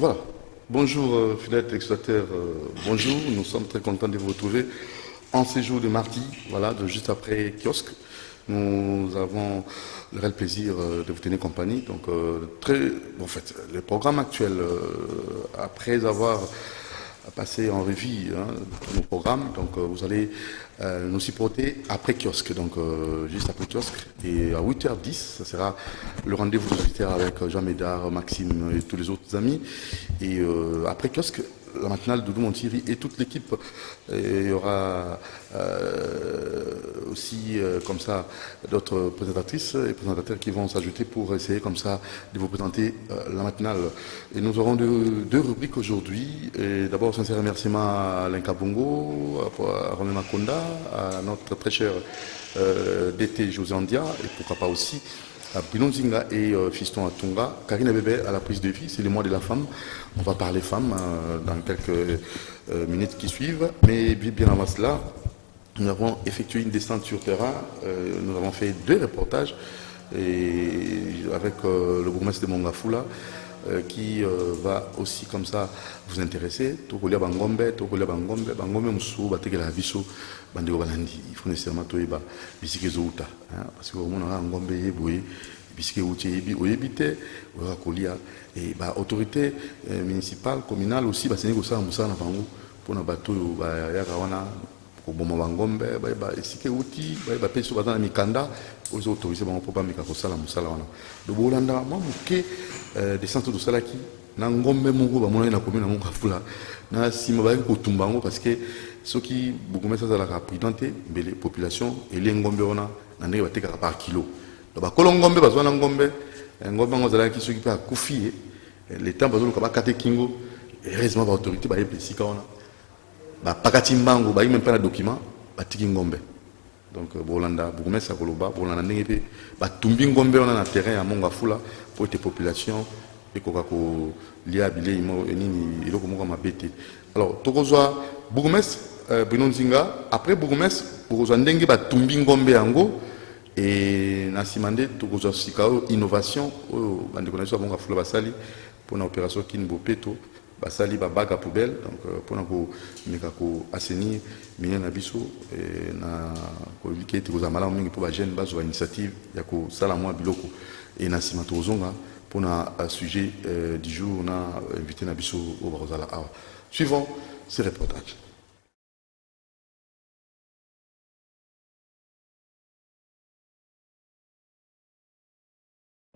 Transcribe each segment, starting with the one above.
Voilà. Bonjour fidèles téléspectateurs, bonjour. Nous sommes très contents de vous retrouver en séjour de mardi, voilà, juste après kiosque. Nous avons le réel plaisir de vous tenir compagnie. Donc, en fait, le programme actuel, après avoir passé en revue nos programmes, donc vous allez nous supporter après kiosque, donc juste après kiosque. Et à 8h10, ça sera le rendez-vous solitaire avec Jean Médard, Maxime et tous les autres amis. Et après kiosque, la matinale Doudou Montiri et toute l'équipe. Il y aura aussi comme ça d'autres présentatrices et présentateurs qui vont s'ajouter pour essayer comme ça de vous présenter la matinale. Et nous aurons deux rubriques aujourd'hui. D'abord, sincère remerciement à Lenka Bongo, à Romain Makonda, à notre très cher DT José Andia et pourquoi pas aussi à Bruno Zinga et Fiston Atunga. Karine Bébé à la prise de vie, c'est le mois de la femme. On va parler femmes dans quelques minutes qui suivent. Mais bien avant cela, nous avons effectué une descente sur terrain. Nous avons fait 2 reportages avec le bourgmestre de Mongafula qui va aussi comme ça vous intéresser. Tokolia Bangombe, Bangombe Moussou, Batekela Viso, Bandego Balandi. Il faut nécessairement tout eba bisike zouta parce que au monde a Ngombe yeboye bisike outi yebi oyebite oyakolia et ba autorité municipale communale aussi ba sengo ça musala na bango pona bato ba yaka wana ko boma Bangombe ba bisike outi ba peso bazana mikanda aux autorités bango pour pas mika ko sala musala wana de bolanda mamuke des centres de salaki na Ngombe mungu ba mona na commune na Mongafula na sima ba ko tumbango parce que ceux qui beaucoup mettent ça à la présidente mais les populations et les Ngombe on a ndenge bateka par kilo ba kolongombe bazwana Ngombe Ngombe ngozala qui s'occupe à Koufi les temps bazolo ka bakate kingo heureusement ba autorité ba yepesi ka ona ba pakati mbango ba même pas le document ba tiki Ngombe donc bolanda beaucoup mettre ça koloba bolanda ndenge pe ba tumbi Ngombe on a na terrain à Mongafula pour tes populations et ko lia bilé imo nini iloko moko mabete alors tokozwa bourgmestre Bruno Nzinga après bourgmestre bokozwa ndenge batumbi Ngombe yango et na simande tokozwa sikao innovation oyo bandeko na biso bonga fula basali pona opération Kinbopeto basali ba baga poubelle donc pona ko meka ko assainir milieu na biso na ko likete kozwa malamu mingi pour ba jeune bazwa initiative ya ko sala mwa biloko et na sima tozonga pona sujet du jour on a invité na biso au Barozala awa suivant ce reportage.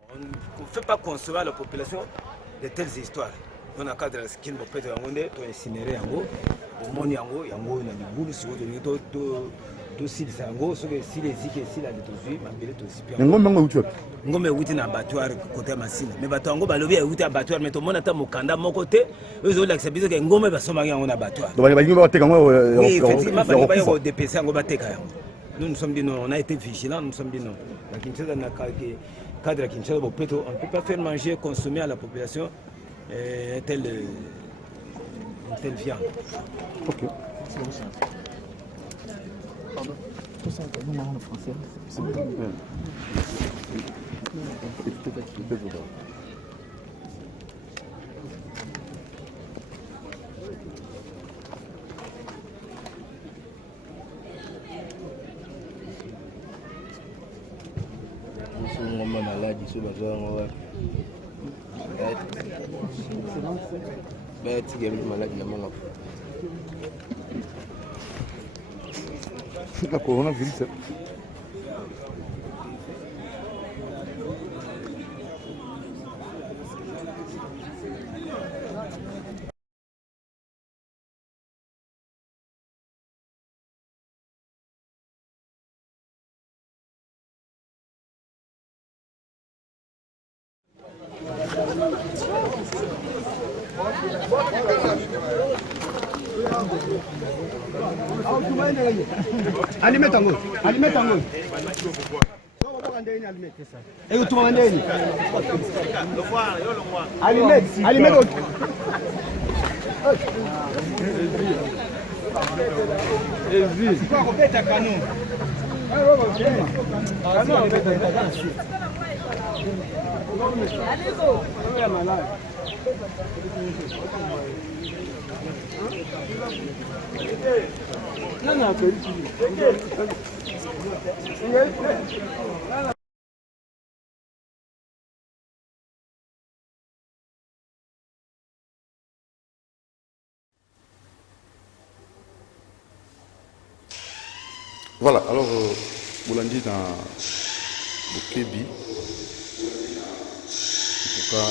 On ne fait pas concevoir la population de telles histoires. On a cadre skin pour peut-être on incinérer en haut, au monde yango yango na bibulu si on to si sango so que si les zike si la de tozu mabele to sipi. Ngombe ngo utu. Ngombe uti na abattoir côté Masina. Mais bato balobi uti abattoir mais to mona ta mokanda moko te. Eux la biso que ngombe ba soma yango na abattoir. Donc ba ngombe ba teka ngo. Oui, effectivement ba yo dépêcher ngo ba teka yango. Nous sommes dit non, on a été vigilants, nous sommes dit non. La Kinshasa n'a cadre à Kinshasa, on ne peut pas faire manger, consommer à la population telle viande. Ok. Pardon. Tout ça, nous en français. C'est bon. On malade, ils sont besoin. Ben, tu es malade, il y a mon enfant. La coronavirus. Allumez tango. Allumez tango. Et tu m'en donnes. Allumez. Allumez l'autre. C'est quoi remettre à canon? Canon remettre à canon. Allez-y. Voilà, alors, vous l'avez dit dans le Kébi, en tout cas,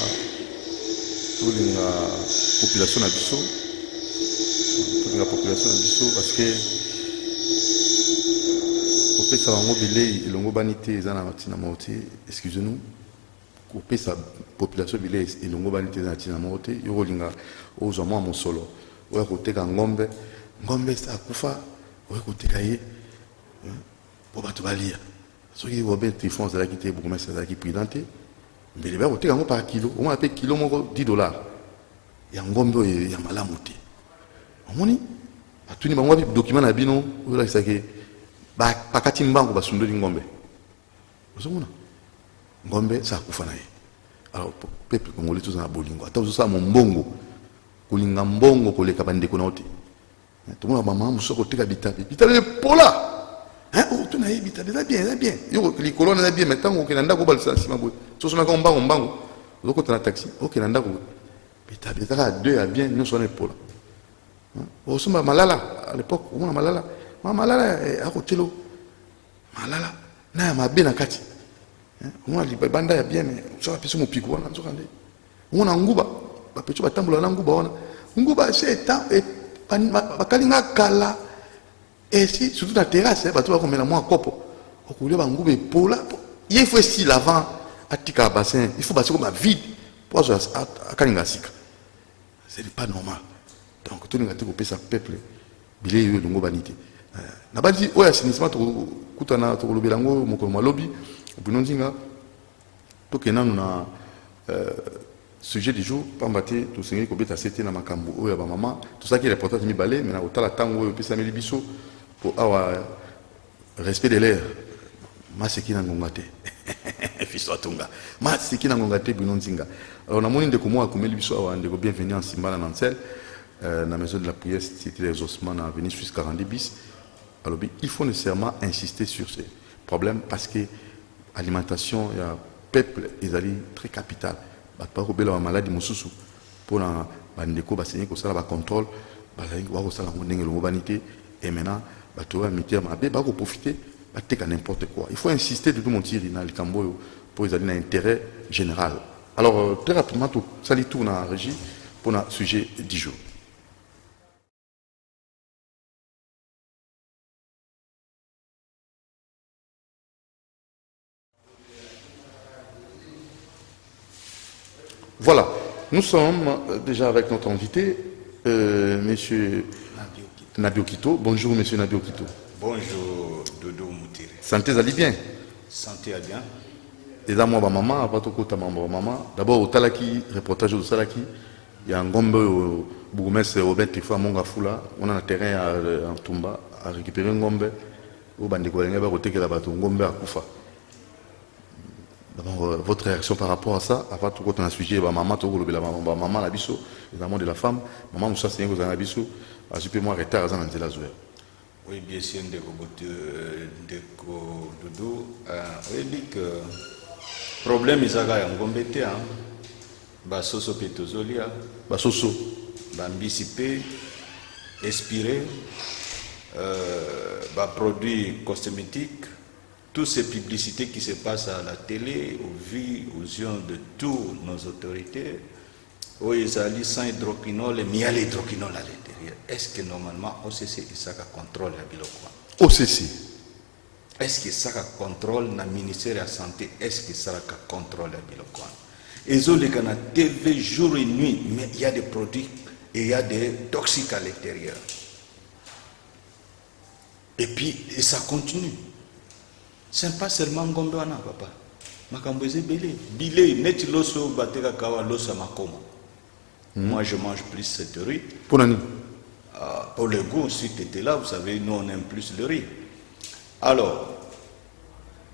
toute la population d'Abisso, parce que, au fait, ça va mobiliser l'ongo banité, excusez-nous, au fait, sa population bilé et l'ongo banité, il y a aux hommes mon solo, ou à côté d'un ngombe, c'est à Koufa, ou à côté d'Aïe. Pour battre balia. Ceux qui vont bien téléphone, c'est là qui était beaucoup mais c'est là qui présenté. Mais les verres, on par kilo. On appelle kilo $10. Il y a un gombo et il y a malamoté. On dit, à tout niveau, on a des documents à bino. On a dit que, pas qu'à timban, on va sunder une gombe. Vous savez, gombe, ça a coupé. Alors, peuple congolais, tous en a bolingo. Attends, ça, mon bongo. Kolinga mbongo, kolé kabande konote. Tout le monde a maman, moussa, côté kabita. Bita le pola. Hein, oh, tu n'as pas bien, bien. Les colonnes sont bien, maintenant, on a un peu de temps. Si on a un peu de taxi, ok, on a un peu de temps. Deux à bien, nous sommes pour là. On a malala, à l'époque, on a malala. Malala, à côté de malala, n'a pas bien à Kati. On a dit, banda est bien, mais on a pu se moupier. On a un gouba, on a pu se battre un gouba. Un gouba, c'est un peu, bakalinga kala. Et si, surtout la terrasse, tu vas mettre moi un copo. Il faut ici l'avant, à Tika bassin, il faut passer comme un vide pour à Kalingasika. Ce n'est pas normal. Donc, tout le monde a coupé sa peuple, il est de vanité. N'a pas dit, ouais, assainissement, tu as un belango, mon lobby, ou bien non, tout que nous avons sujet du jour, pas maté, tout ce qui est à c'était dans ma cambo, ou à ma maman, tout ça qui est important, c'est mi balai, mais au tango, puis ça met les bisous. Pour avoir respect de l'air, ma c'est qui n'a ngongate, fils de Tonga, ma c'est qui n'a ngongate binonzinga. Alors on a moyen de comment comme les bisous avoir de bienvenue en Simba dans Nansel, la maison de la prière c'était les ossements dans l'avenue Suisse 40 bis. Alors il faut nécessairement insister sur ces problèmes parce que l'alimentation, il y a peuple, ils allaient très capital. Pas que la maladie mususu pour la bandeko basenye ko sala ba contrôle, ba ko sala ndenge lo vanité et maintenant tu vas profiter, n'importe quoi. Il faut insister de tout mon tir dans le Camboyo pour les aller dans l'intérêt général. Alors, très rapidement, ça les tourne en régie pour le sujet du jour. Voilà, nous sommes déjà avec notre invité, monsieur Nabio Kito. Bonjour, monsieur Nabio Kito. Bonjour, Dodo Moutiri. Santé, allez bien? Santé à bien. Et là, moi, ma maman, avant tout, ta maman. D'abord, au Talaki, reportage au Salaki, il y a un gombe au bourgmestre Robert Tifo à Mongafula. On a un terrain en Tumba à récupérer un gombe. Au Bandékolenga, va côté que la bateau, un gombe à Koufa. D'abord, votre réaction par rapport à ça, avant tout, quand on a sujet, maman, la maman, la bisso, évidemment de la femme, maman, Moussa, c'est un gros la bisso, a super moins retard à la zouère. Oui, bien sûr, Dodo. Oui, dit que le problème est en Gombete, Basoso Petozolia, Basoso, Bambisipe, Expiré, produits cosmétiques, toutes ces publicités qui se passent à la télé, aux vues, aux yeux de toutes nos autorités, où ils allaient sans hydroquinol, mais il y a l'hydroquinol à l'intérieur. Est-ce que normalement OCC ça contrôle la bilokwa? OCC. Est-ce que ça contrôle le ministère de la Santé? Est-ce que ça contrôle la bilokwa? Ils ont les canaux TV jour et nuit, mais il y a des produits et il y a des toxiques à l'intérieur. Et puis, et ça continue. Ce n'est pas seulement Ngombewana, papa. Makamboze Belé. Bilé, net loso bateka kawa losa makoma. Moi, je mange plus cette riz. Pour l'année. Pour le goût, si tu étais là, vous savez, nous, on aime plus le riz. Alors,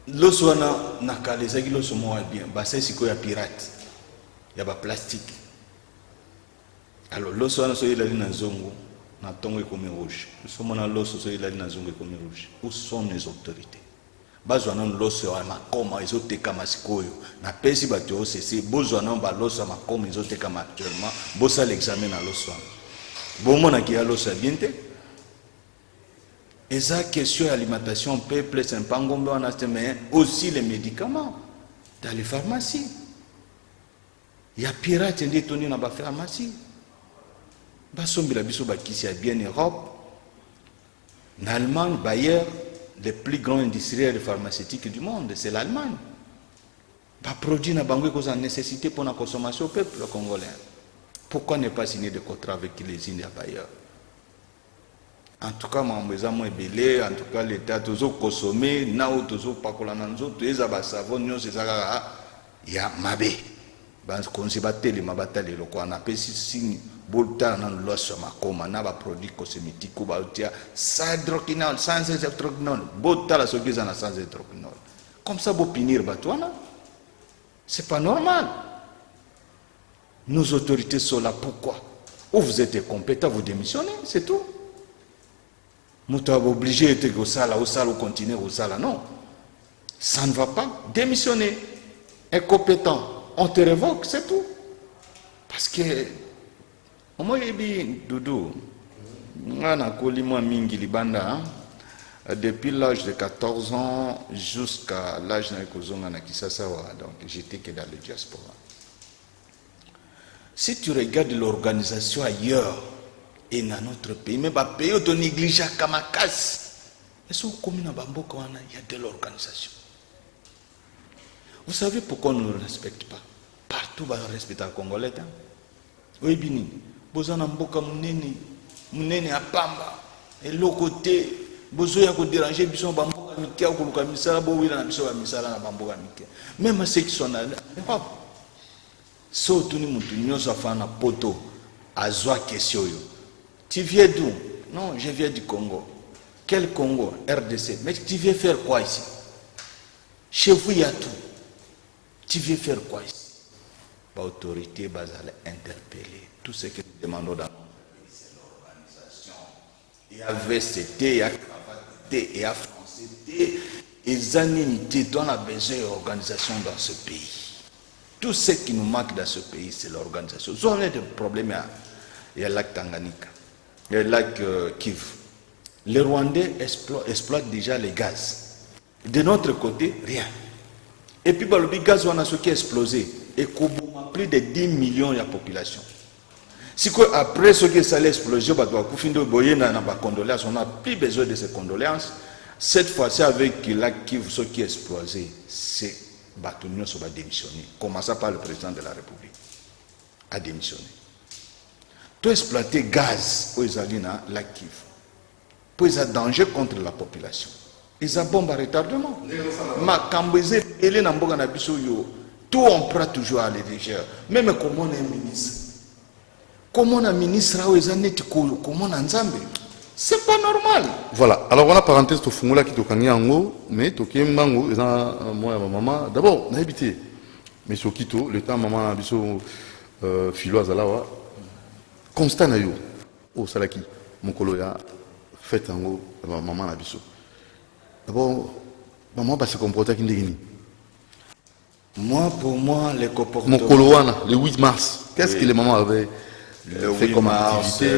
loso na nakalezaki loso moi bien. Bah, c'est ce qu'il y a pirate. Il y a pas plastique. Alors, l'osso a soyé la ligne à zongo, n'a tongue comme rouge. Nous sommes en l'osso soyé la ligne à zongo comme rouge. Où sont les autorités? Bazouanan l'osso à ma coma, ils ont été comme asikoyo. N'a pas si battu au CC, Bozouanan ba l'osso à ma coma, ils ont été comme actuellement. Bossa l'examen à l'osso. Bon, mon a qui a l'osso à biente. Et ça, question d'alimentation, peuple, c'est un pangombe, mais aussi les médicaments dans les pharmacies. Il y a pirate qui sont dans les pharmacies. Qui est bien en Europe, en Allemagne, Bayer, les plus grands industriels pharmaceutiques du monde, c'est l'Allemagne. Les produits n'ont pas de nécessité pour la consommation au peuple congolais. Pourquoi ne pas signer des contrats avec les Indiens Bayer? En tout cas, belé, en tout cas, l'État toujours consommé, nao toujours pas qu'on tout les abasavons, nous c'est ça, il y a mabé. Quand se battait les mabatales, on appelle signe, bolta dans l'os ma coma, n'a pas produit cosmétique ou baltia, sans hydroquinol, sans hydroquinol, bolta la soquise en sans hydroquinol. Comme ça, vous punir batouana, c'est pas normal. Nos autorités sont là, pourquoi? Ou vous êtes compétents, vous démissionnez, c'est tout. Nous sommes obligés d'être au sala, ou continuer au sala. Non. Ça ne va pas. Démissionner. Incompétent. On te révoque, c'est tout. Parce que, moi, je dis, Doudou, depuis l'âge de 14 ans jusqu'à l'âge de Kisasawa, donc j'étais que dans le diaspora. Si tu regardes l'organisation ailleurs, et dans notre pays, mais le pays où on néglige comme un casse. Et si on il y a de l'organisation. Vous savez pourquoi on ne le respecte pas? Partout, on respecte les Congolais. Oui, bien. Vous avez un à Pamba. Et l'autre côté, vous avez déranger, vous avez même ceux qui sont là, si vous avez un poteau, à Zoa question. Tu viens d'où? Non, je viens du Congo. Quel Congo? RDC. Mais tu viens faire quoi ici? Chez vous, il y a tout. Tu viens faire quoi ici? L'autorité va interpeller. Tout ce que nous demandons dans notre pays, c'est l'organisation. Il y a VCT, il y a cravaté, il y a français, et zanimité. On a besoin d'organisation dans ce pays. Tout ce qui nous manque dans ce pays, c'est l'organisation. Si on a des problèmes, il y a le lac Tanganyika. Il y a le lac Kivu. Les Rwandais exploitent déjà les gaz. De notre côté, rien. Et puis, le gaz, on a ce qui a explosé. Et plus de 10 millions de population. Si après ce qui s'allait exploser, on n'a plus besoin de ces condoléances. Cette fois-ci, avec le lac Kivu, ce qui a explosé, c'est Batunio va démissionner. Commençant par le président de la République. A démissionné. Tout exploiter gaz aux Alina, la Kivu. Pour ils ont danger contre la population. Ils ont bombe à retardement. Ma Kambouze, elle n'a pas tout on prend toujours à l'égère. Même comment on est ministre. Comment on est ministre, comment on est Nzambe. C'est pas normal. Voilà. Alors, on a parenthèse to fungula qui tokani ango, mais toki mbango, moi et ma maman. D'abord, on a habité. Mais sur Kito, le temps maman a biso philo azalawa. Constant na yo. Au salaki, mon koloya, fait ango, maman a biso. D'abord, maman va se comporter comme des. Moi, pour moi, les comportements. Mon koloana, le 8 mars. Qu'est-ce que les mamans avaient fait comme activité?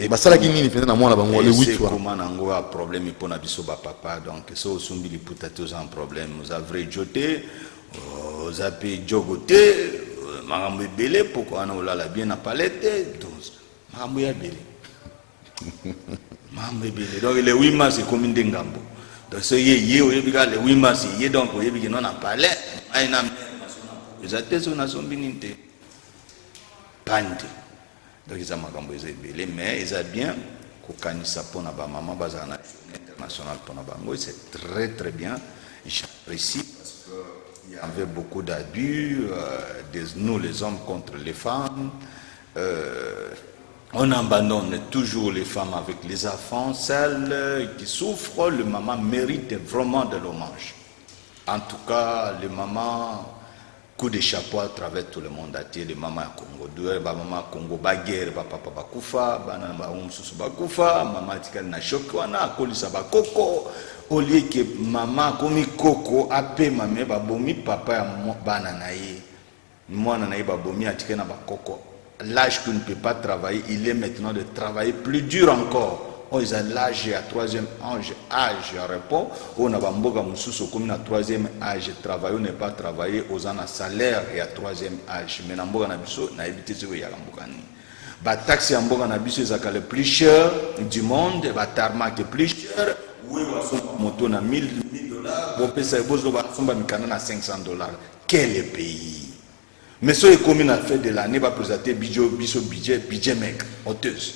Et ça là qui n'y fait dans moi là le 8 soir. Comment on a un problème pour n'abisso papa donc ça au sombi les potatos un problème vous avez jeté vous avez jogoté maman belé pourquoi on a la bien na palette donc maman ya belé maman belé donc le 8 mars c'est comme une dengambo donc c'est yé au yébika le 8 mars yé donc au yébika non na palette aina vous avez sur na sombi ninte pante. Donc ils ont mais ils ont bien kokanisa pour na maman bazana international pour na bango c'est très très bien j'apprécie parce que il y avait beaucoup d'abus nous les hommes contre les femmes on abandonne toujours les femmes avec les enfants celles qui souffrent le maman mérite vraiment de l'hommage en tout cas les mamans coup de chapeau à travers tout le monde entier, les mamans à Congo, deux maman Congo baguerre, papa bakufa, banana baumsusu bakufa, maman tikali na shokwana, kolisa bakoko, au lieu que maman komi koko, ape mamé babomi papa ya banana ye, moi nanaye babomi atikali na bakoko. L'âge qui ne peut pas travailler, il est maintenant de travailler plus dur encore. On est à l'âge à troisième âge à repos. On a bamboga mususu comme à troisième âge travailler, on n'est pas travailler aux ans à salaire et à troisième âge. Mais n'amboga na biso na éviter ce qu'il y a l'amboga ni. Ba taxi amboga na biso est le plus cher du monde, ba tarmac est plus cher. Oui, on moto na $1000. Bon pesa bozo ba somba mikana na $500. Quel pays? Mais ce qui est commun à faire de l'année va présenter budget mec, hôteuse.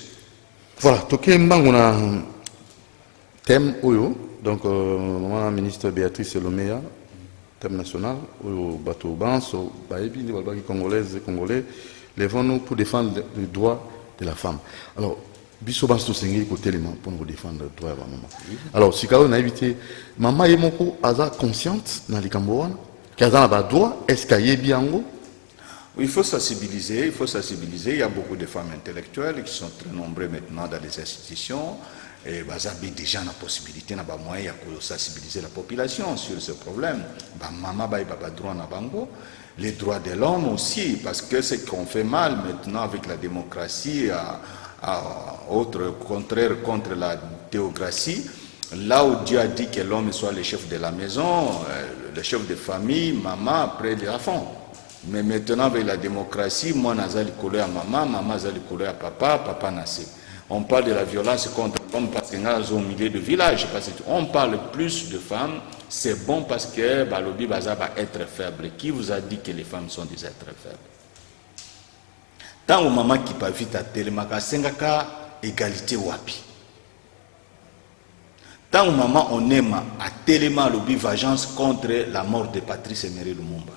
Voilà, toké on a thème Oyo, donc la ministre Béatrice Lomea, thème national, Oyo Bato Banso, Baebi, les Congolaises et Congolais, lèvons-nous pour défendre les droits de la femme. Alors, Biso Banso Sengi côté élément pour nous défendre les droits de la maman. Alors, si on a évité, maman et moko, aza consciente dans les Cambouans, qu'elle a un droit, est-ce qu'elle est bien en haut? Il faut sensibiliser, il faut sensibiliser. Il y a beaucoup de femmes intellectuelles qui sont très nombreuses maintenant dans les institutions. Et vous avez déjà la possibilité, na moyen de sensibiliser la population sur ce problème. Maman, droit na bango. Les droits de l'homme aussi, parce que ce qu'on fait mal maintenant avec la démocratie, autre contraire contre la théocratie, là où Dieu a dit que l'homme soit le chef de la maison, le chef de famille, maman après les enfants. Mais maintenant, avec la démocratie, moi, nazali collé à maman, maman nazali collé à papa, papa nassé. On parle de la violence contre l'homme parce qu'on est au milieu de village. On parle plus de femmes, c'est bon parce que Balobi Baza va être faible. Qui vous a dit que les femmes sont des êtres faibles? Tant que maman qui pas vite à Télémaka, c'est égalité wapi. Tant que maman on aime à Téléma Lobi vengeance contre la mort de Patrice Emery Lumumba.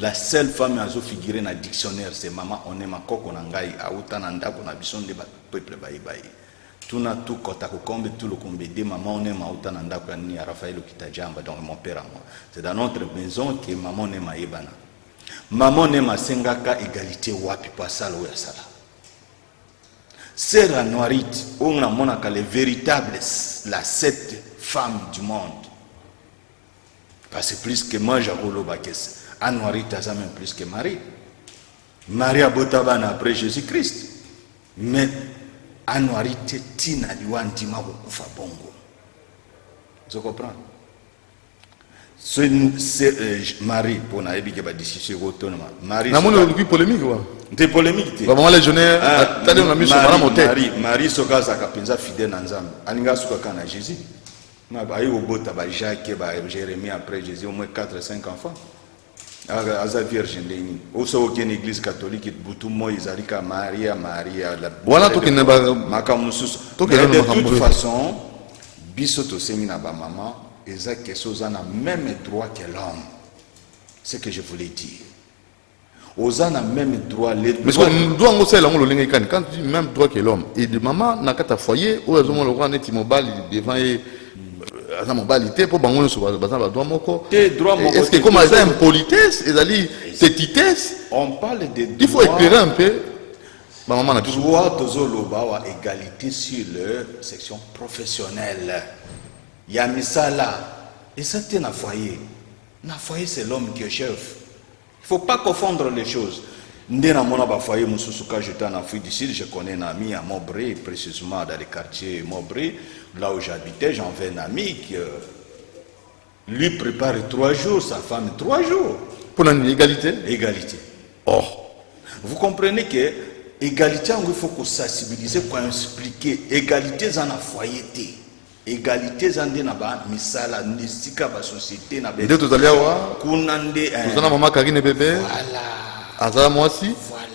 La seule femme qui a figuré dans le dictionnaire, c'est maman, on est ma coco nangai, a utananda, qu'on a besoin de peuple baï baï. Tout n'a tout kota kombe, tout le kombe de maman, on est ma utananda, qu'on a Raphaël Kitajamba, donc mon père à moi. C'est dans notre maison que maman est ma ebana. Maman est ma sengaka égalité wapi pasal ou yasala. C'est la noirite, on a monaka les véritables, la 7 femmes du monde. Parce que plus que moi, j'ai roulé au bakès. Anouari Taza même plus que Marie. Marie a Botabana après Jésus-Christ. Mais Anouari Tina Liwantima Kufa Bongo. Vous comprenez? C'est Marie, pour n'aller pas discussion autonome. Marie. N'a pas polémique ou? Des polémiques. Vraiment les jeunes, attendez on a mis sur la montée. Marie Sokaza Kapinza fidèle Nanzam. Aninga Sukakana Jésus. Mabaye au Bota Jacques, Jérémie après Jésus au moins 4-5 enfants. Aza vierge ndeni oso aucune église catholique butu Moïse alika Maria la voilà tout qui n'est pas makamususu de toute façon bisoto semina ba maman eza que sozana même droit que l'homme. C'est ce que je voulais dire. Ozana même droit les mais on doit on sait là on le lingue quand tu dis même droit que l'homme et de maman na kata foyer ou azomo le roi neti mobile devant à mobilité pour bango sur bazan droit moko est-ce que comme ça impolitesse et ali petitesse on parle de il faut éclairer un peu maman na droit tozoloba wa égalité sur leur section professionnelle ya misala et ça tient na foyer c'est l'homme qui est chef. Il faut pas confondre les choses. Ndena mona ba foyer mususu ka j'étais en Afrique du Sud, je connais un ami à Montbré, précisément dans le quartier Montbré, là où j'habitais, j'en vais un ami qui lui prépare 3 jours, sa femme 3 jours. Pour l'égalité? Égalité. Or, vous comprenez que égalité, il faut qu'on sensibilise, qu'on explique. Égalité dans un foyer. Égalité dans la misala, nisika ba société na bébé. Tout allez voir. Kunande. Vous en maman Karine bébé. Voilà. Azala moi aussi. Voilà.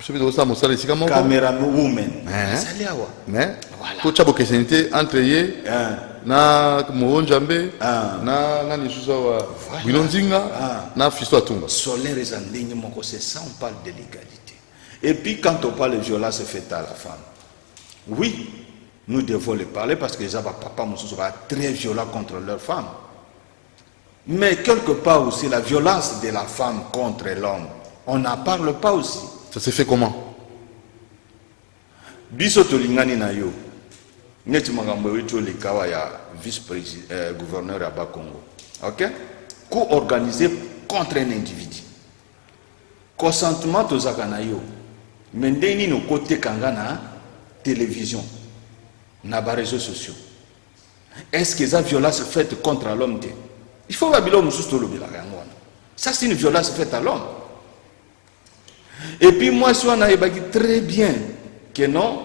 Je vais ça mosala ici comme caméra woman. Mais tout ça beaucoup senté entre yé na Moonjambe na nani susa wa Bilonzinga na Fisto Atumba. Solaire et Zandini moko c'est ça on parle de l'égalité. Et puis quand on parle de violence faite à la femme. Oui. Nous devons les parler parce que les papa sont très violents contre leurs femmes. Mais quelque part aussi, la violence de la femme contre l'homme, on n'en parle pas aussi. Ça s'est fait comment? Biso tolingani na yo. Neti makambo wetu likawa ya vice-gouverneur à Bas-Congo. OK? Coup organisé contre un individu. Consentement tozaka na yo. Mendeni no côté kanga na télévision, na ba réseaux sociaux. Est-ce que ça violence faite contre l'homme? Il faut pas bilan mususu tolobela yango. Ça c'est une violence faite à l'homme. Et puis moi je suis très bien que non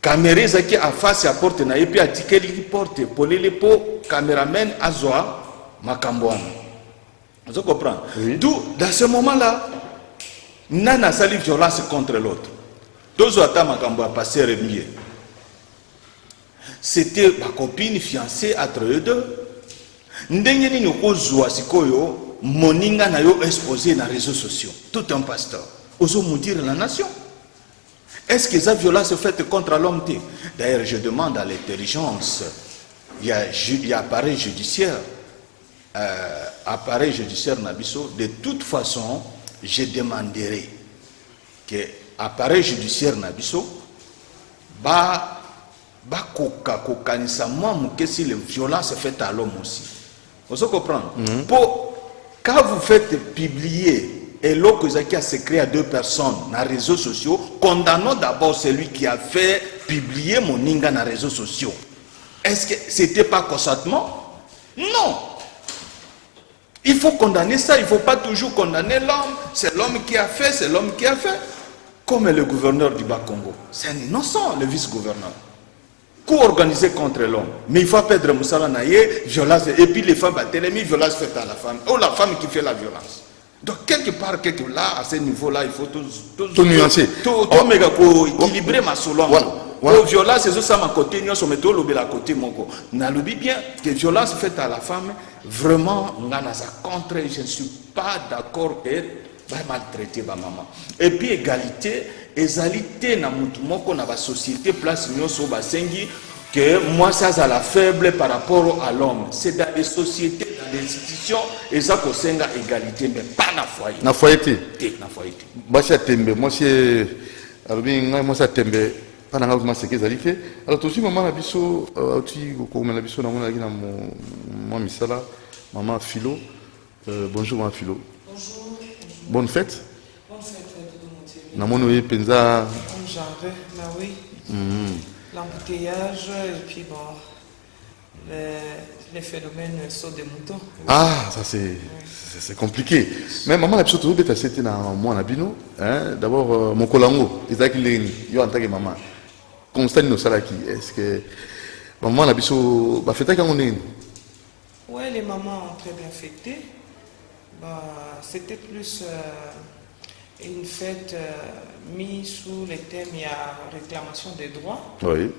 caméra zaki a face à porte na et puis atikeli porte pour les po caméraman azwa makambo. Vous comprenez? Oui. D'où dans ce moment-là nana sali violence contre l'autre. Dozo ata makambo a passé remier. C'était ma copine fiancée entre eux deux. Ndenge nini okozwa sikoyo moninga na yo exposé dans les réseaux sociaux. Tout un pasteur. Ozo maudire la nation. Est-ce que ça violence faite contre l'homme? D'ailleurs, je demande à l'intelligence, il y a appareil judiciaire. Appareil judiciaire Nabiso, de toute façon, je demanderai que appareil judiciaire Nabiso, kokanisa que si les violences faites à l'homme aussi. Vous comprenez? Quand vous faites publier et l'autre qui a secret à deux personnes dans les réseaux sociaux, condamnons d'abord celui qui a fait publier mon ninga dans les réseaux sociaux. Est-ce que c'était pas consentement? Non. Il faut condamner ça, il ne faut pas toujours condamner l'homme. C'est l'homme qui a fait, c'est l'homme qui a fait. Comme le gouverneur du Bas-Congo. C'est un innocent, le vice-gouverneur. Coup organisé contre l'homme. Mais il faut perdre Moussala Naye, violence. Et puis les femmes, violence faite à la femme. Ou la femme qui fait la violence. Donc quelque part, là, à ce niveau-là, il faut tout nuancer. Tout méga pour équilibrer ma solon. La violence, c'est ça, ma côté, nous sommes tous les à côté, mon go. N'alobi bien que violence faite à la femme, vraiment, on a ça contre, je ne suis pas d'accord que va maltraiter ma maman. Et puis égalité, égalité na mutu moko na ba société place nyoso basengi que moi ça à la faible par rapport à l'homme. C'est dans les sociétés, dans les institutions, et ça qu'on senga égalité, mais pas na foyer. Na foyer. Na foyer. Moi c'est tembe, moi c'est moi c'est tembe. Pendant que moi c'est que ça fait. Alors tout de suite maman abisso, tu comme abisso na mona na moi misala, maman Philo. Bonjour maman Philo. Bonjour. Bonne fête. Bonne fête de mon Dieu. Na mono ye penza. On genre, mais oui. L'embouteillage et puis bon, les phénomènes sauts des moutons. Ah, ça c'est compliqué. Mais maman la toujours bête c'était na moi na bino, hein. D'abord mon kolango, Isaac Leni, yo en tant que maman. Constant no salaki, est-ce que maman la biso ba fêter quand on est? Ouais, les mamans ont très bien fêté. Bah, c'était plus une fête mise sous le thème il y a réclamation des droits. Oui.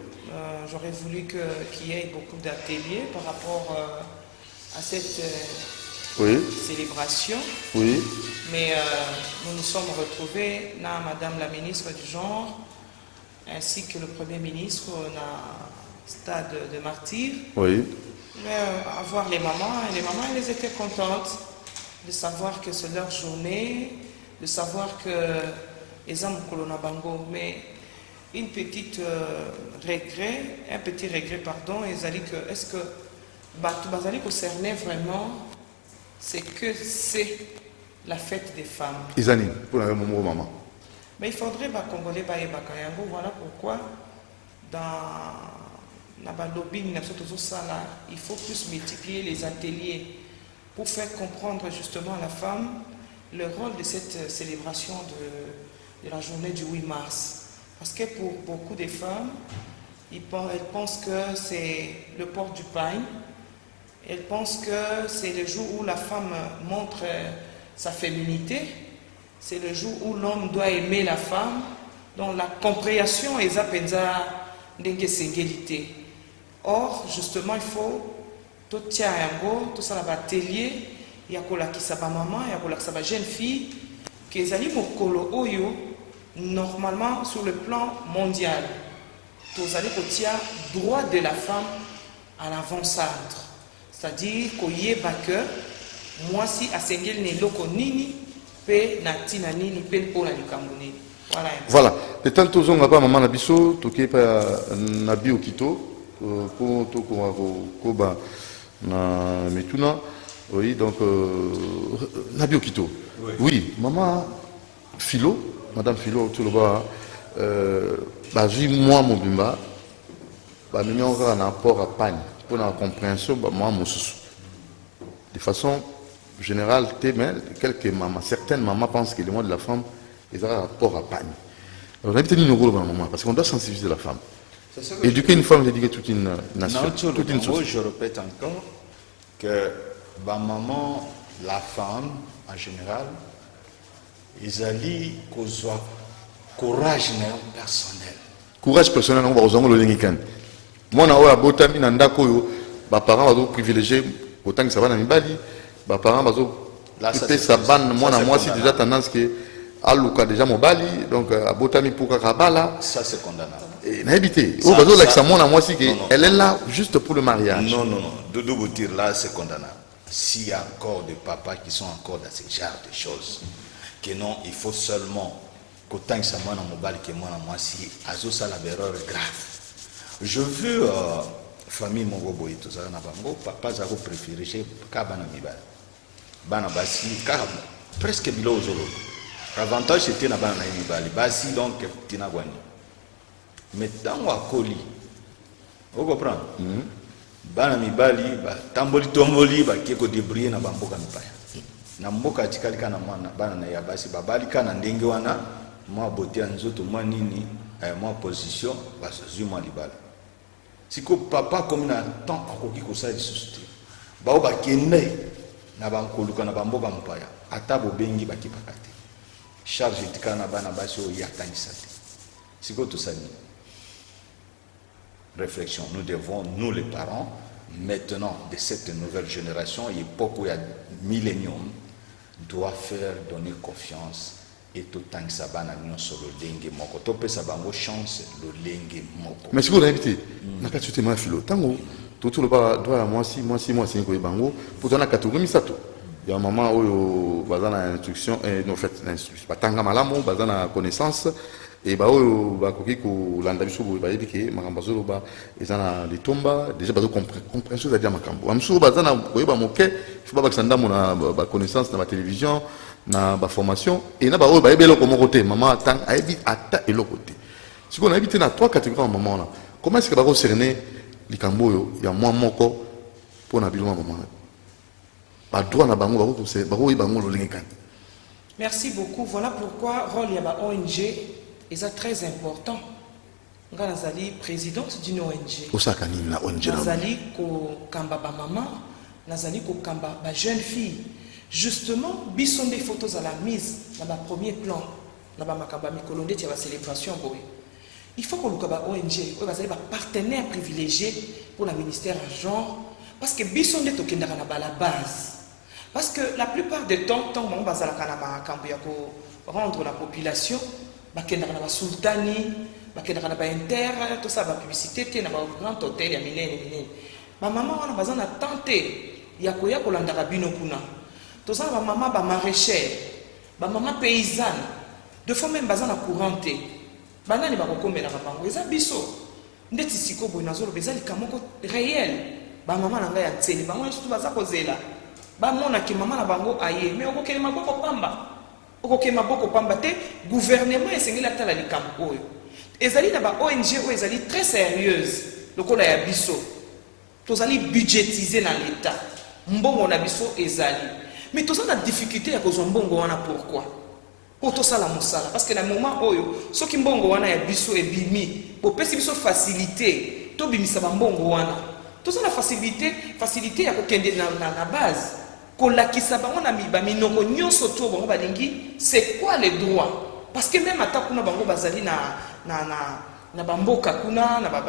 J'aurais voulu qu'il y ait beaucoup d'ateliers par rapport à cette célébration. Oui. Mais nous nous sommes retrouvés là, Madame la ministre du Genre, ainsi que le Premier ministre, dans le stade de martyrs. Oui. Mais à voir les mamans, elles étaient contentes de savoir que c'est leur journée, de savoir que les hommes colonna bango, mais un petit regret, pardon, ils allaient que est-ce que Bazali concernait vraiment c'est que c'est la fête des femmes. Isani, pour la maman. Mais il faudrait Congolais Bakayango, voilà pourquoi dans la lobby il faut plus multiplier les ateliers pour faire comprendre justement à la femme le rôle de cette célébration de la journée du 8 mars. Parce que pour beaucoup de femmes, elles pensent que c'est le port du pain. Elles pensent que c'est le jour où la femme montre sa féminité. C'est le jour où l'homme doit aimer la femme. Donc la compréhension est à l'égalité. Or, justement, il faut tout ça l'atelier, il y a la maman, il y a la jeune fille, qui est mokolo oyo, normalement sur le plan mondial. Tous allez droit de la femme à l'avant-centre. c'est-à-dire koyeba que moi si asengeli ne eloko nini pe na tina nini pe mpona likambo nini. Voilà. Le temps que nous avons maman Nabiso, toqué par Nabi Okito, pour tout Koba na Metuna. Oui, donc Nabi Okito. Oui, maman Philo, madame Philo, tout le bas, j'ai moi mon bimba, nous avons un apport à pagne pour la compréhension, moi mon sous. De façon générale, quelques mamans, certaines mamans pensent que le mot de la femme ils ont un rapport à pagne. Alors, on a une rôle dans le moment, parce qu'on doit sensibiliser la femme. Éduquer une femme, c'est éduquer toute une nation. Toute une société. Je répète encore que ma maman, la femme, en général, ils allaient qu'au courage personnel. Courage personnel, on va aux angles de moi, on a botami nanda koyo, mes parents vont privilégier autant que ça va dans les bali, mes parents vont privilégier ça ban moi si déjà tendance que Alouka déjà mon bali, donc à Botami pour Kakabala. Ça c'est condamnable. Et n'habitez. Au besoin de ça, moi aussi, elle est là juste pour le mariage. Non. Doudou Boutir là c'est condamnable. S'il y a encore des papas qui sont encore dans ce genre de choses, que non, il faut seulement qu'autant que ça moi dans mon bali que moi si azo ça la erreur grave. Je veux famille mon gobo et tout ça na bango, papa zako préféré chez Kabana Mibal. Bana basi presque bilo zolo. L'avantage c'était na bana mibali basi donc tina gwani mais tango akoli vous comprenez bana mibali ba tamboli tomboli ba keko débrouiller na bamboka mipaya na mboka tikali kana mwana bana na ya basi babali kana ndenge wana moi beauté nzoto moi nini moi position basi zuma libala siko papa comme na temps akoki ko sa susute ba ba kende na bankoluka na bamboka mipaya atabo bengi bakipakate charge etikana bana basi oyo yakanisa te siko tosali réflexion nous devons nous les parents maintenant de cette nouvelle génération époque où il y a millénium doit faire donner confiance et tout tant que ça bana nyonso lo lenge moko to pesa bango chance lo lenge moko mais si vous invité na ka tuté ma philo tango tout le ba doit moi si ko bango pour donner catégorie misato. Il y a un moment où il y a une instruction, en fait, l'instruction, il y a une connaissance, et il y a des tombes, déjà, il y a compréhension de la compréhension. Il y a une connaissance dans la télévision, dans la formation, et il y a un côté, maman attend, et l'autre côté. Si on a évité dans 3 catégories à un moment là, comment est-ce que vous cerner les camboyo, il y a moins moko pour un bilan à un moment là? Merci beaucoup. Voilà pourquoi le rôle de l'ONG est très important. Je suis présidente d'une ONG. Je suis kamba maman, je suis kamba jeune fille. Justement, bisson des photos à la mise dans le premier plan, dans la célébration. Il faut que l'ONG soit un partenaire privilégié pour le ministère du genre, parce que bisson des tokens à la base. Parce que la plupart des temps, tant que on rendre la population, on va sultani, on va inter, tout ça, va publicité, on va grand hôtel, ma maman on a besoin de tenter, il y a quoi qu'on a bino kuna. Tout ça, ma maman va maraîchère, ma maman paysanne, de fois même besoin de couranté. Banani va combien na bango, ça biso. Ndeti siko boinazolo bezali kamoko réel. Ba maman na ngai atseli, bango surtout baza kozela. Bamona ki maman na bango aye mais okokele maboko pamba te gouvernement esengeli atala likambo oyo ezali na ba ONG oyo ezali très sérieuse lokola ya biso tozali budgétiser na l'état mbongo na biso ezali mais tozali na difficulté ya kozwa mbongo wana pourquoi pour tosala mosala parce que na moment oyo soki mbongo wana ya biso ebimi bopesi biso facilité tobimisa bambongo wana tozala facilité ya kokende na base kolakisa bango na minoko nyonso to bango balingi c'est quoi les droits parce que même ata kuna bango bazali na bamboka kuna na ba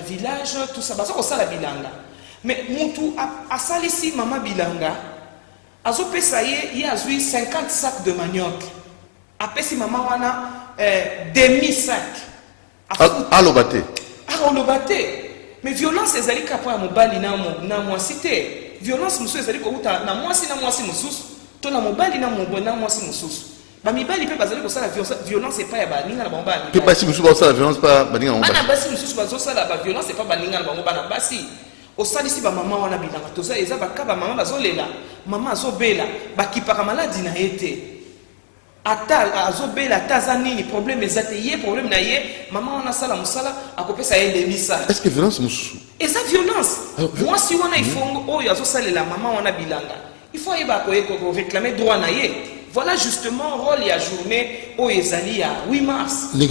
village tout ça baza kosala bilanga mais mutu asalisi mama bilanga azopesa ye azwi 50 sacs de manioc apesi mama wana demi sac alobate alobate mais violence ezali kapo ya mobali na mwasi te. Violence mususu ezali kouta na mwasi mususu to na mobali na mwasi mususu. Ba mibali pe bazali ko sala violence pas ya baninga na bango ba mibali. Pe basi mususu ba sala violence pas baninga na bango. Bana basi mususu bazo sala ba violence pas baninga na bango bana basi. Osalisi ba mama wana bilanga toza eza ba kaba mama bazolela, mama azobela, bakipaka maladi na ete. Ata azobela taza nini problème ezate ye problème na ye mama wana sala musala akopesa ye demisa. Est-ce que violence mususu? Et ça violence. Moi si wana ifongo oyo azosalela mama wana bilanga. Il faut yeba ko réclamer droit na ye. Voilà justement rôle et la journée au Ezali à 8 mars. Nous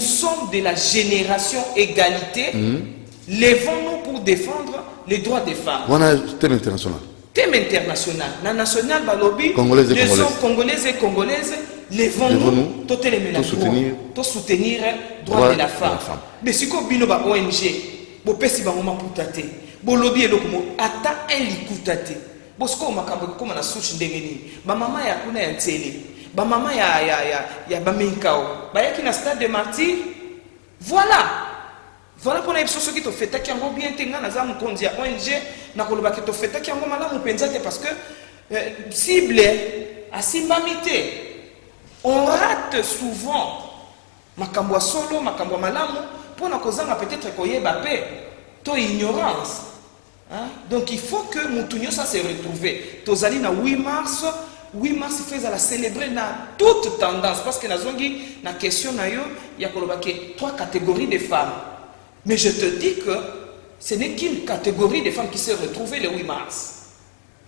sommes de la génération égalité. Levons-nous pour défendre les droits des femmes. Voilà thème international. Thème international. La nationale Balobi, les Congolaises et Congolaises, levons-nous pour soutenir les droits de la femme. Mais si vous avez ONG, vous avez un poutate, vous avez un likutate. Bosko makambo koma na sushi ndengeni ba mama ya kuna ya ntele ba mama ya baminkao ba yaki na stade de martyr. Voilà pour na biso qui to feta ki yango bien tenga na za mukonzi ya ONG na koloba ki to feta ki yango malamu penza te parce que cible a simbamité. On rate souvent makambo solo makambo malamu pour na kozanga peut-être koyeba pe to ignorance. Hein? Donc il faut que Moutounio ça se retrouve. Tozali na 8 mars fait la célébrer na toute tendance parce que na zongi na question na yo ya koloba ke 3 catégories de femmes. Mais je te dis que ce n'est qu'une catégorie de femmes qui s'est retrouvée le 8 mars.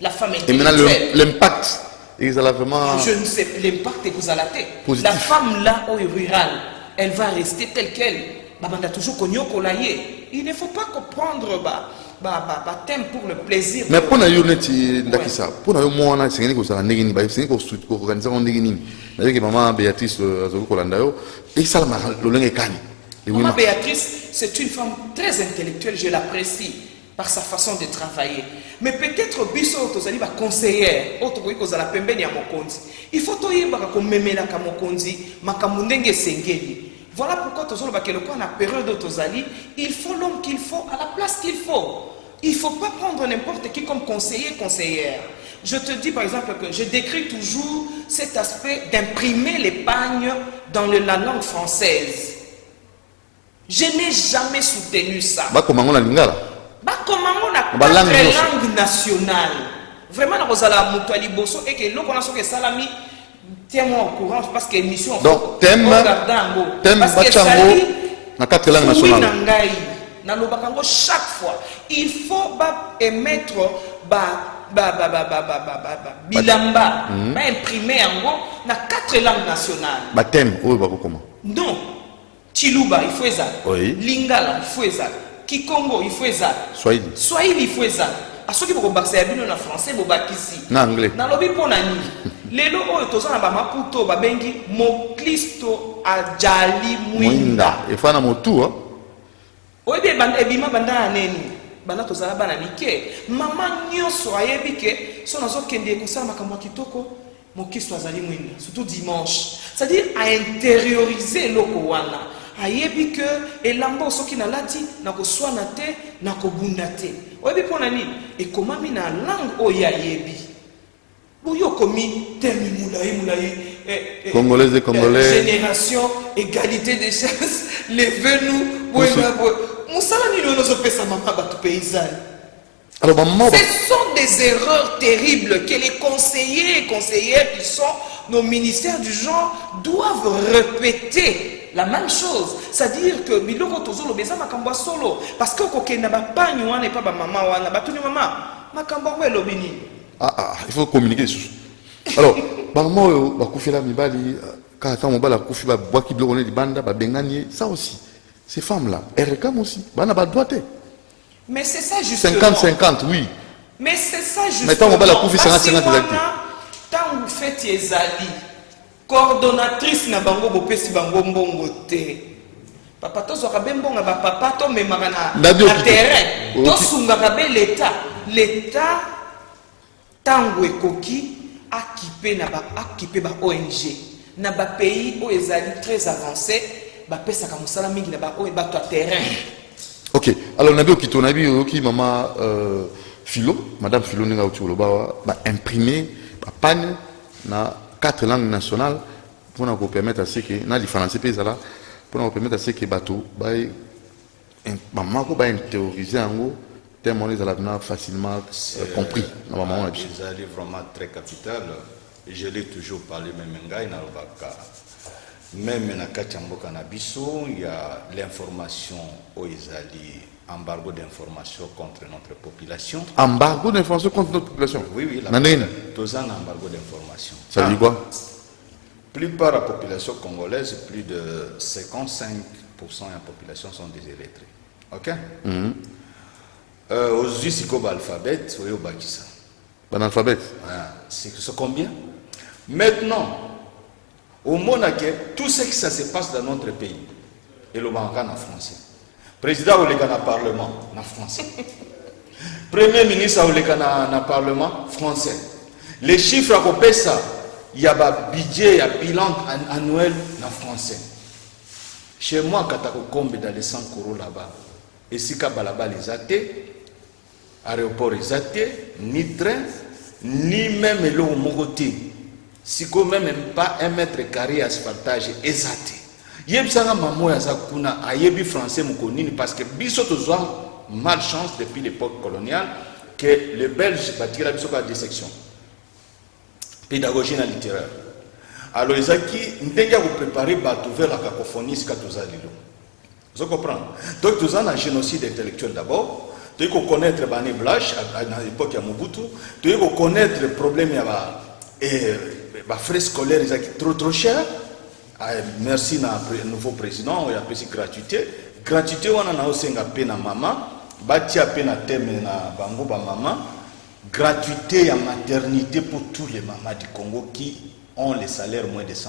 La femme intellectuelle. Et maintenant l'impact ils allaient vraiment je ne sais l'impact est vous alaté. La femme là au rural, elle va rester telle qu'elle. Babanda toujours konyoko laye. Il ne faut pas comprendre thème pour le plaisir. Mais pour na unity ndakisa pour na moi na sengeni ko sala ndengini ba sengeni ko organiser on ndengini na que maman Béatrice azoko kolanda yo et ça la lolenge kani. Maman Béatrice c'est une femme très intellectuelle, je l'apprécie par sa façon de travailler. Mais peut-être biso tozali ba conseillère auto ko kozala pembeni ya mokonzi. Il faut toyeba ko memela ka mokonzi makambo ndenge sengeli. Voilà pourquoi dans la période d'Otozali, il faut l'homme qu'il faut à la place qu'il faut. Il ne faut pas prendre n'importe qui comme conseiller, conseillère. Je te dis par exemple que je décris toujours cet aspect d'imprimer l'épargne dans la langue française. Je n'ai jamais soutenu ça. Comment on a lingala? Comment on a quatre langues nationales. Vraiment, on a Moutouali Bosso et que l'on a salami. Tiens-moi au courant parce que l'émission donc thème bachango na 4 langues nationales na lobakango chaque fois il faut émettre bilamba imprimer yango na 4 langues nationales ba thème oyo ba comment non Chiluba il faut ça oui. Lingala il faut ça Kikongo il faut ça Swahili il faut ça à ceux qui vont bakisa bino na français bobakisi na anglais na lobi pona ni lelo oyo tozana ba maputo babengi Moklisto ajali mwinda efana motu hein oyebi ebima banda neni bana tozala bana mike mama nyonso ayebi ke so nazokende kosala makambo ya kitoko Moklisto azali mwinda surtout dimanche c'est-à-dire à intérioriser loko wana ayebi que elamba soki na lati na koswana te na kobunda te oyebi pona ni ekomami na langue oyo ayebi boyo komi temi moulaye congolais et congolais génération égalité des chances levez-nous musala ni nous opesa mama bato paysanne. Alors maman ce sont des erreurs terribles que les conseillers et conseillères qui sont nos ministères du genre doivent répéter la même chose. C'est-à-dire que biloko tozolo beza makambo solo parce que kokenda ba panyu wana pas ba mama wana batuni mama makambo welo bini. Il faut communiquer sur. Alors maman ba kufela mibali quand mon bala kufi ba boaki biloko ne di banda ba bengani ça aussi ces femmes là elles réclament aussi bana ba doité. Mais c'est ça justement 50-50 oui. Mais c'est ça justement. Maintenant on bala kufi 50-50 tant vous faites ezali coordonnatrice na bango bopesi bango mbongo te papa tozwaka be mbongo ba papa to memaka na terrain tosungaka be l'état tango ekoki akipe ba ONG na ba pays oyo ezali très avancé bapesaka mosala mingi na baoyo bato ya terrain. Ok, alors on a vu qui maman Philo, madame Philo Nenga Otuloba, va imprimer, va panne na 4 langues nationales pour nous permettre à ce que, na les français pays là, pour nous permettre à ce que bateau, maman ko ba intérioriser en gros, tellement les alabna facilement compris. Maman ils allaient vraiment très capital. Je l'ai toujours parlé même ngai na lobaka. Même na Kachamboka na biso, il y a l'information aux Isali, embargo d'information contre notre population. Embargo d'information contre notre population? Oui, oui. Tous un embargo d'information. Ça veut dire quoi? Plupart de la population congolaise, plus de 55% de la population sont des illettrés. Ok? Aux Usikoba alphabet, oui, au Bakissa. Bon alphabet? C'est combien? Maintenant, au Monaco, tout ce qui ça se passe dans notre pays, et le banque en français. Président ou le Parlement, en français. Premier ministre ou le Parlement, français. Les chiffres à côté ça, il y a un budget, il y a un bilan annuel en français. Chez moi, quand tu as dans les 100 euros là-bas, et si tu as les athées, aéroport les athées, ni train, ni même le Mogoté. Si quand même pas 1 mètre carré asphaltage exact. Yebsanga mamo ya zakuna ayebi français mukonini parce que biso tozwa malchance depuis l'époque coloniale que les Belges batira biso par des sections. Pédagogie et littéraire. Alors ezaki ndenga ko préparer bato vers la cacophonie ska tozalilo. Vous comprenez? Donc tous un génocide intellectuel d'abord, tu dois connaître Bané Blash à l'époque de Mobutu, tu dois connaître le problème et frais scolaires trop cher. Merci à nouveau président, il a pris gratuité. Gratuité, on a aussi un na maman, bâti à peine à thème na bango ba maman. Gratuité à maternité pour tous les mamans du Congo qui ont les salaires moins de $100.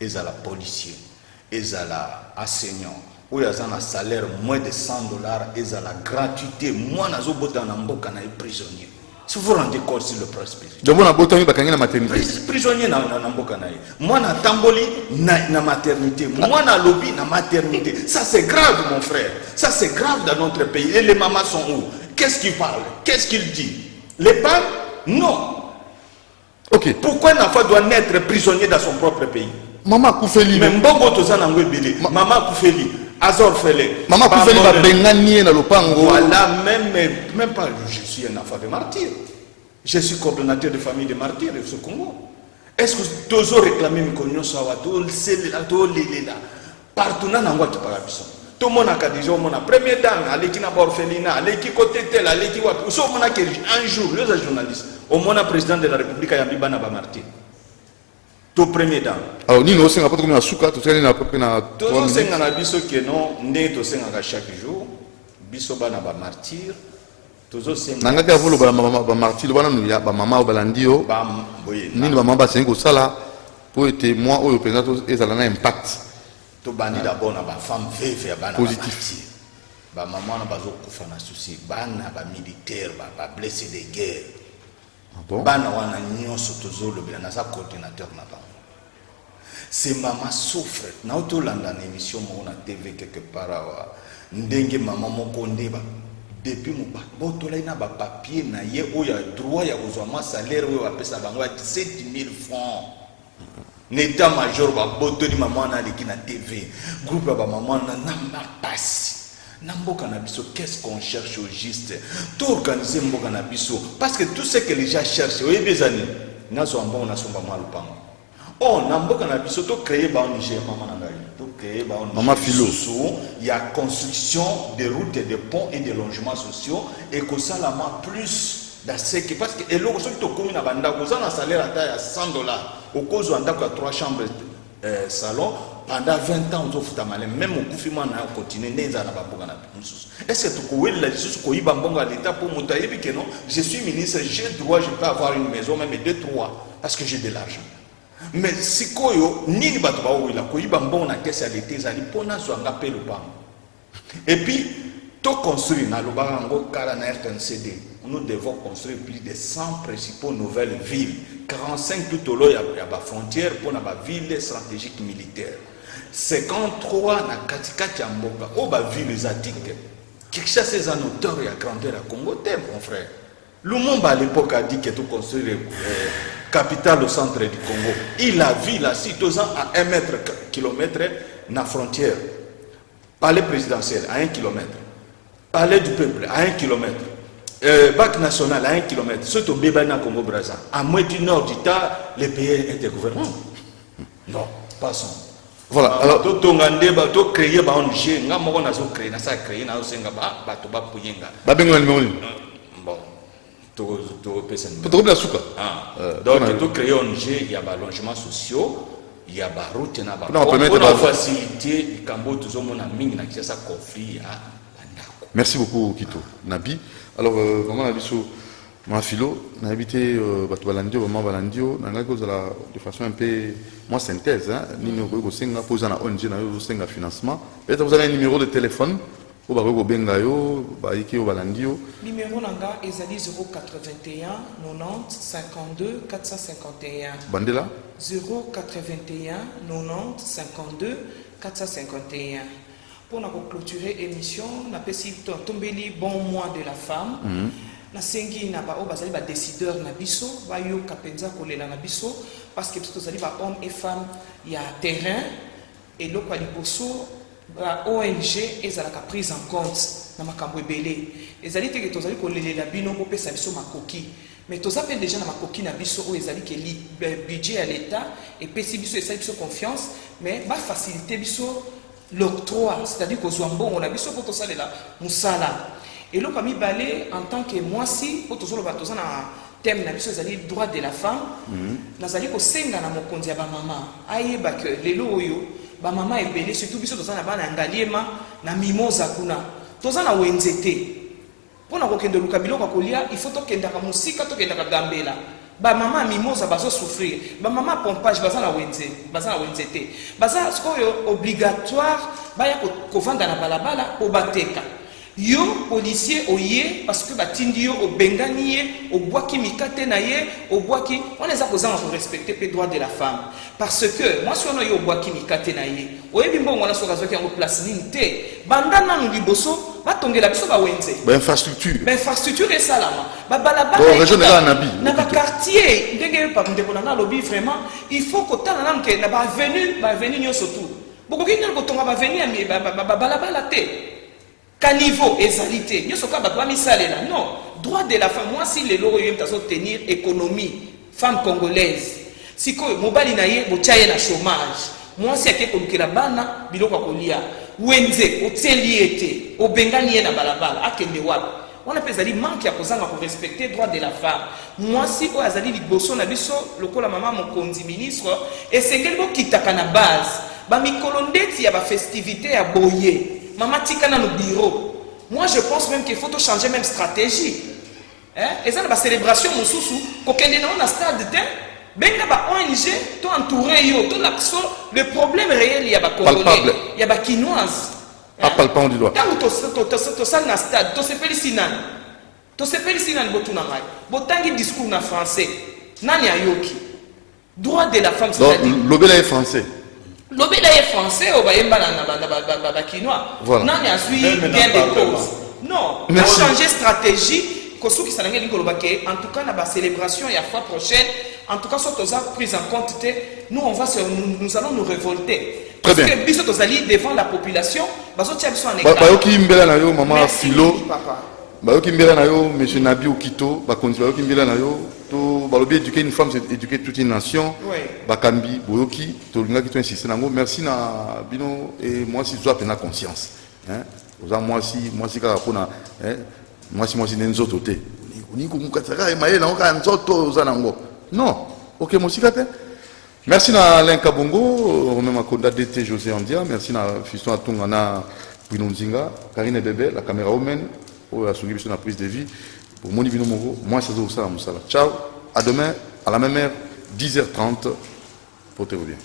Ils ont la policier, ils ont la enseignant, ou ils ont un salaire moins de $100, ils ont la gratuité. Moi, je suis prisonnier. Si vous vous rendez compte sur le prospect. Donc, on a beau temps de la maternité. Prisonnier na mboka na ye. Moi na tamboli na maternité. Moi na lobby na maternité. Ça c'est grave mon frère. Ça c'est grave dans notre pays. Et les mamans sont où? Qu'est-ce qu'ils parlent? Qu'est-ce qu'ils disent? Les parents? Non. Ok. Pourquoi un enfant doit naître prisonnier dans son propre pays? Maman Koufeli. Mais mbongo tozana ngwebele. Maman Koufeli. Azor Fele. Maman Koufeli va bengani na lopango. Voilà, même pas, je suis un enfant de martyr. Je suis coordonnateur de famille de martyrs de ce Congo. Est-ce que tous réclamé Mikonyo Sawato, là partout dans l'angoisse qui parle. Tout le monde a dit, mon première dame, allez qui n'a pas orphelinat, allez qui côté tel, allez qui wapi. Au moins un jour, les journalistes, au moins président de la République a mis Bana martyr. Tout premier dame. Alors, nous aussi, on a pas trouvé un souka, tout ça, on a pas pris un. Tous les gens qui ont dit que non, nous aussi chaque jour, biso Bana martyr. Nanga ka volo ba martyr bana nuya ba mama o balandio ni ba mama c'est ko sala pour être moi au président et ça a un impact to bandi d'abord na ba femme veuve bana positif ba maman na bazo kufa na souci bana ba militaire ba blessé de guerre bana wana nyonso tozolo bila na sa coordinateur na ba ces maman souffre na otolanda na émission mo na TV quelque part ndenge maman moko ndeba depuis mon bac, il y a des papiers, il y a droit à un salaire, il y a 17 000 francs. L'état-major, il y a maman qui na TV, groupe de maman n'a pas qu'est-ce qu'on cherche au juste? Tout organiser parce que tout ce que les gens cherchent, oui, des années, n'a pas bon, n'a pas mal. Oh, Namboka na biso to créer ba au Niger maman na ngai. To créer ba au Maman Philo. Il y a construction de routes et de ponts et de logements sociaux et que ça la plus d'assez que parce que et l'autre to komi na banda ko ça na salaire à taille à $100 au cause où on a 3 chambres salon pendant 20 ans on futa malin même au confinement na continuer neza na baboka na mususu. Est-ce que to ko wela lisusu ko yiba mbongo à l'état pour motayebi que non, je suis ministre, j'ai droit, je peux avoir une maison même 2-3 parce que j'ai de l'argent. Mais si koyo nini bato ba wila ko yiba mbongo na caisse à l'été zali pona so ngapelo pa. Et puis to construire na lobanga ngo kala na RTNCD nous devons construire plus de 100 principaux nouvelles villes. 45 tout au long, il y a des frontières pour les villes stratégiques militaires. 53 na katikati ya mboka. Oh, les villes asiatiques. Kinshasa, c'est un auteur et à grandeur à Congo, mon frère. Lumumba à l'époque a dit qu'il faut construire capitale au centre du Congo. Il a vu là, si 2 ans à 1 km na frontière. Palais présidentiel à 1 km. Palais du peuple à 1 km. Bac national à 1 km. Surtout Bébana Congo Brazza. À moins du nord du tas, les pays intergouvernements. Non, passons. Voilà. Alors, créer un ONG, nga moko nazo créer, na ça créer na osenga ba to ba puyenga. ba bengo numéro ni. Bon. To pesa numéro. Peut-être la souka. Donc to créer un ONG, il y a ba logements sociaux, il y a ba route na ba. Pour faciliter les cambo tout mona mingi na kisa conflit à bandako. Merci beaucoup Kito. Nabi. Alors vraiment Nabi sur ma philo, on a habité Batubalandio, vraiment Balandio, de façon un peu moins synthèse, hein, nous avons posé un ONG, nous avons un financement. Peut-être vous avez un numéro de téléphone, ou vous Bengayo, Baiki ou Balandio. Numéro Nanga est 081 90 52 451. Bandela 081 90 52 451. Pour nous clôturer l'émission, nous avons tombé bon mois de la femme. Na sengi na ba o bazali ba décideur na biso ba yo kapenza kolela na biso parce que tout zali ba hommes et femmes il y a terrain et lo kwa liboso ba ONG ezalaka prise en compte na makambo ebele ezali te que tozali kolelela bino ko pesa biso makoki mais tozape déjà na makoki na biso o ezali ke budget à l'état et pesi biso esali biso confiance mais ba faciliter biso l'octroi c'est-à-dire ko zwambongo na biso ko tosalela musala. Et là, comme balé en tant que moi si, pour toujours le bateau, on a thème na biso ezali droit de la femme. Nazali ko senga na mokonzi ya ba mama. Aye ba que lelo oyo ba mama ebele surtout biso tozana bana ngaliema na mimoza kuna. Tozana wenzete. Pona ko kendo luka biloko kolia, il faut to kenda ka musika to kenda ka gambela. Ba mama mimoza bazo souffrir. Ba mama pompage bazana wenzete. Baza skoyo obligatoire ba ya ko vanda na balabala o bateka. Yo policier oye parce que batindi yo obengani ye obwaki mikate na ye obwaki on les a posé pour respecter les droits de la femme parce que moi si on yo obwaki mikate na ye oyebi mbongo na soka zoki en place ninte bandana no liboso batongela biso ba wenze ba infrastructure et salama ba balaba région de la Nabi na ba quartier ndenge pa ndeko na lobby vraiment il faut que tala na ke na ba avenue nyoso tout bokoki ngel ko tonga ba avenue ba balaba te caniveau ezalité nyoso ka ba misalela non droit de la femme moi si les loro yem taso tenir économie femme congolaise siko mobali na ye bochaye na chômage moi si ake kolukela bana biloko kolia wenze oteliete obengani ye na balabala akende wapi on appelle ça manque ya kozanga pour respecter droit de la femme moi si o azali liboso na biso lokola mama mokonzi ministre esengeli bo kitaka na base ba mikolo ndeti ya ba festivité ya boye. Maman tika na no bureau. Moi je pense même qu'il faut changer même stratégie. Et ça la célébration mosusu ko kende na stade de benga ba ONG to entouré yo to l'action le problème réel il y a ba congolais, il y a ba quinoise. Palpant du doigt. Quand to sal na stade to se pelisinan. To se pelisinan botuna mai. Botangi discours na français. Nani ayoki. Droit de la femme c'est-à-dire l'obéla est français. L'obéla est français ou bayemba na quinois. Nani asui gain de cause. Non, on changer stratégie en tout cas la célébration et la fois prochaine en tout cas soit prise en compte nous nous allons nous révolter. Très bien. Parce que biso tozali devant la population bazo tia biso en état. Bayoki mbela na yo maman Philo. Papa. Bayoki mbela na yo monsieur Nabi Okito, bakonzi bayoki mbela na yo to balobi éduquer une femme c'est éduquer toute une nation. Oui. Bakambi boyoki to linga ki to insister nango merci na bino et moi si soit pena conscience. Hein? Oza moi si kaka pona hein moi si nenzoto te. Ni ko mukataka e maye na oka nzoto oza nango. Non. OK moi si kate. Merci na Alain Kabongo, même à Konda DT José Andia, merci na Fiston Atungana Pinonzinga, Karine Bébé, la caméra humaine, pour la souris sur la prise de vie. Pour Moni Bino Moro, moi c'est ça, Moussala. Ciao, à demain, à la même heure, 10h30, pour te revenir.